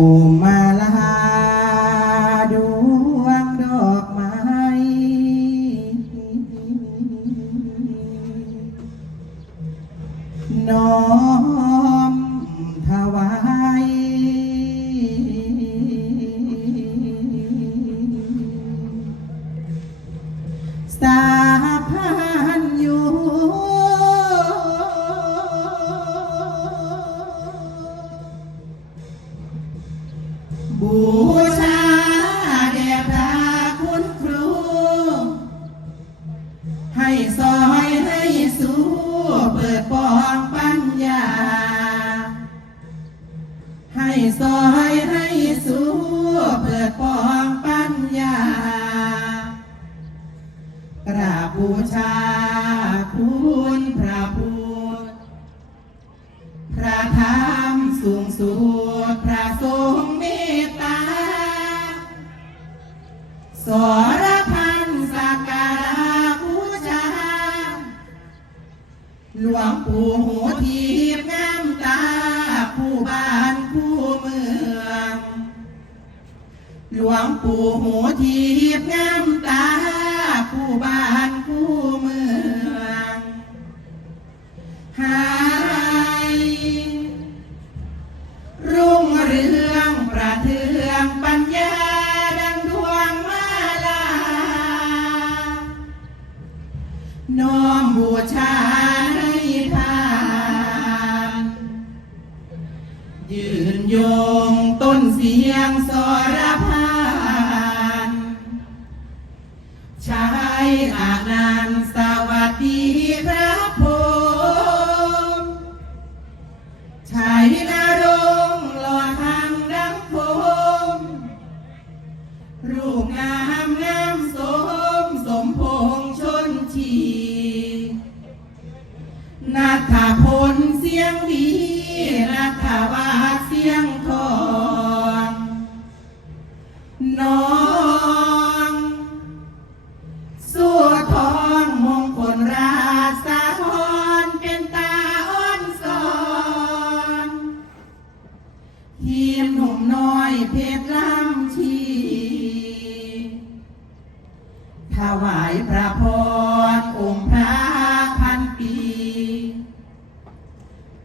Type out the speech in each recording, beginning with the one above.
ปู่มาลา ให้ซอยให้สู้เปิดปองปัญญากราบบูชาคุณพระพุทธพระธรรมสูงสุดพระทรงเมตตา สรพันสักการะบูชา หลวงปู่หูที งปู่หูทีบงามตาผู้บ้านผู้เมืองหายรุ่งเรืองประเทืองปัญญาดังดวงมาลา น้อมบูชาให้ทานยืนโยงต้นเสียงสรา ชายอานันสวัสดีพระพงษ์ชายนารงหล่อทางดังพงษ์รูปงามงามสมสมพงชนชีนาถพลเสียงดีนาถวา ทีมหนุ่มน้อยเพชรลำชีถวายพระพรองค์พระพันปี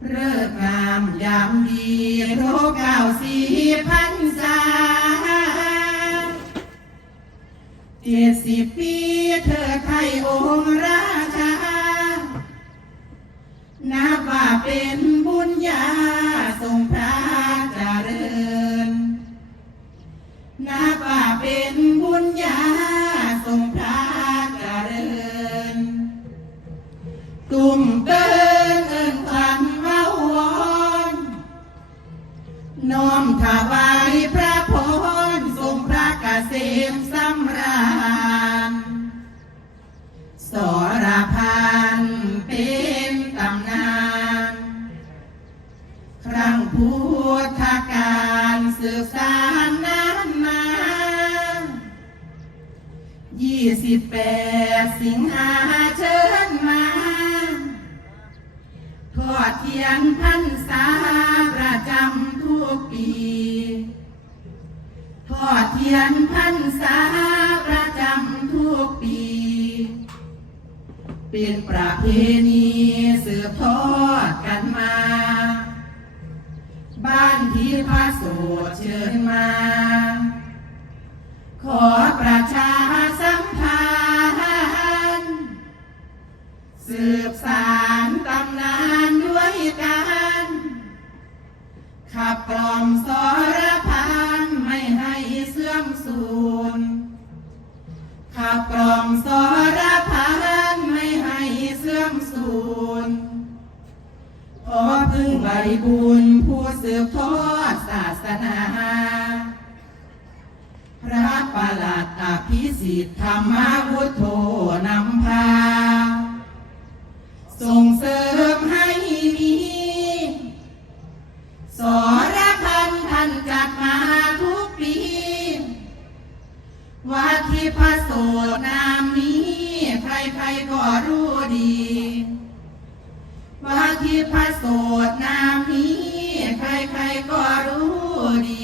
เริกงามยามดีโรเก้าสี่พันษาเจ็ดสิบปีเธอไทยองค์ร แปดสิงหาเชิญมาทอดเทียนพันษาประจำทุกปีทอดเทียนพันษาประจำทุกปี เป็นประเพณี กล่อมสรพันไม่ให้เสื่อมสูญขับกล่อมสรพันไม่ให้เสื่อมสูญขอพึ่งใบบุญผู้สืบทอดศาสนา พระประหลัดอภิสิทธิ์ธรรมวุฒโธนำพา วัดที่พระโสดนามนี้ใครๆก็รู้ดีวัดที่พระโสดนามนี้ใครๆก็รู้ดี